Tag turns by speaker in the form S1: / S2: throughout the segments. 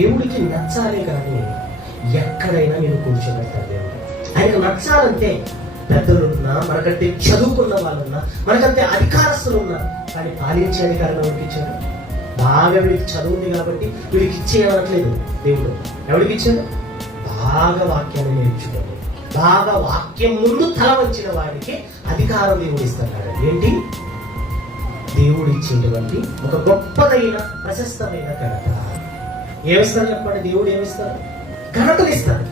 S1: దేవుడికి నచ్చాలి కానీ ఎక్కడైనా నేను కూర్చోబెడతాను దేవుడు. ఆయనకు నచ్చాలంటే పెద్దలున్నా మనకంటే చదువుకున్న వాళ్ళున్నా మనకంటే అధికారస్తులు ఉన్నా కానీ పాలించే అధికారం ఎవరికి బాగా వీడికి చదువు ఉంది కాబట్టి వీడికి ఇచ్చేయనట్లేదు దేవుడు ఎవరికి ఇచ్చాడు? బాగా వాక్యాన్ని నేర్చుకోండి. బాగా వాక్యం ముందు తల వచ్చిన వాడికి అధికారం దేవుడు ఇస్తున్నాడు. ఏంటి? దేవుడు ఇచ్చేటువంటి ఒక గొప్పదైన ప్రశస్తమైన ఘనత ఏమిస్తారు చెప్పండి? దేవుడు ఏమిస్తారు? ఘనతలు ఇస్తారు.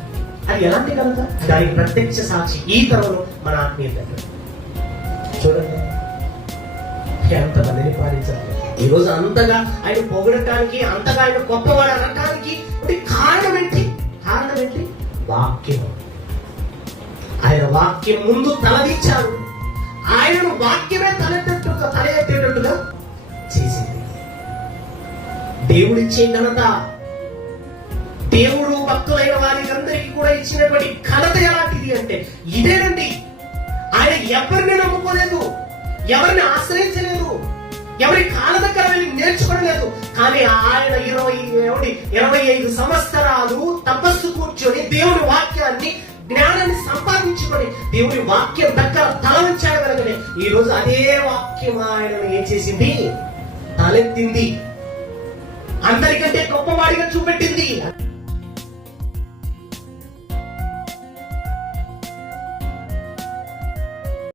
S1: అది ఎలాంటి ఘనత దానికి ప్రత్యక్ష సాక్షి ఈ తరంలో మన ఆత్మీయ తండ్రి చూడండి. ఎంతమందిని పాలించాలి ఈ రోజు అంతగా ఆయన పొగడటానికి అంతగా ఆయన గొప్పవాడు అనటానికి కారణం ఏంటి? కారణం ఏంటి? వాక్యం. ఆయన వాక్యం ముందు తలదించాడు ఆయనను వాక్యమే తలెత్తట్టుగా తల ఎత్తేటట్టుగా చేసింది. దేవుడిచ్చే ఘనత దేవుడు భక్తులైన వారికందరికీ కూడా ఇచ్చినటువంటి ఘనత ఎలాంటిది అంటే ఇదేనండి. ఆయన ఎవరిని నమ్ముకోలేదు ఎవరిని ఆశ్రయించలేదు ఎవరి కాళ్ళ దగ్గర వెళ్ళి నేర్చుకోలేదు. కానీ ఆయన ఇరవై ఏమిటి ఇరవై ఐదు సంవత్సరాలు తపస్సు కూర్చొని దేవుని వాక్యాన్ని జ్ఞానాన్ని సంపాదించుకొని దేవుని వాక్యం దగ్గర తల ఉంచగలగనే ఈ రోజు అదే వాక్యం ఆయనను ఏం చేసింది? తలెత్తింది. అందరికంటే గొప్పవాడిగా చూపెట్టింది.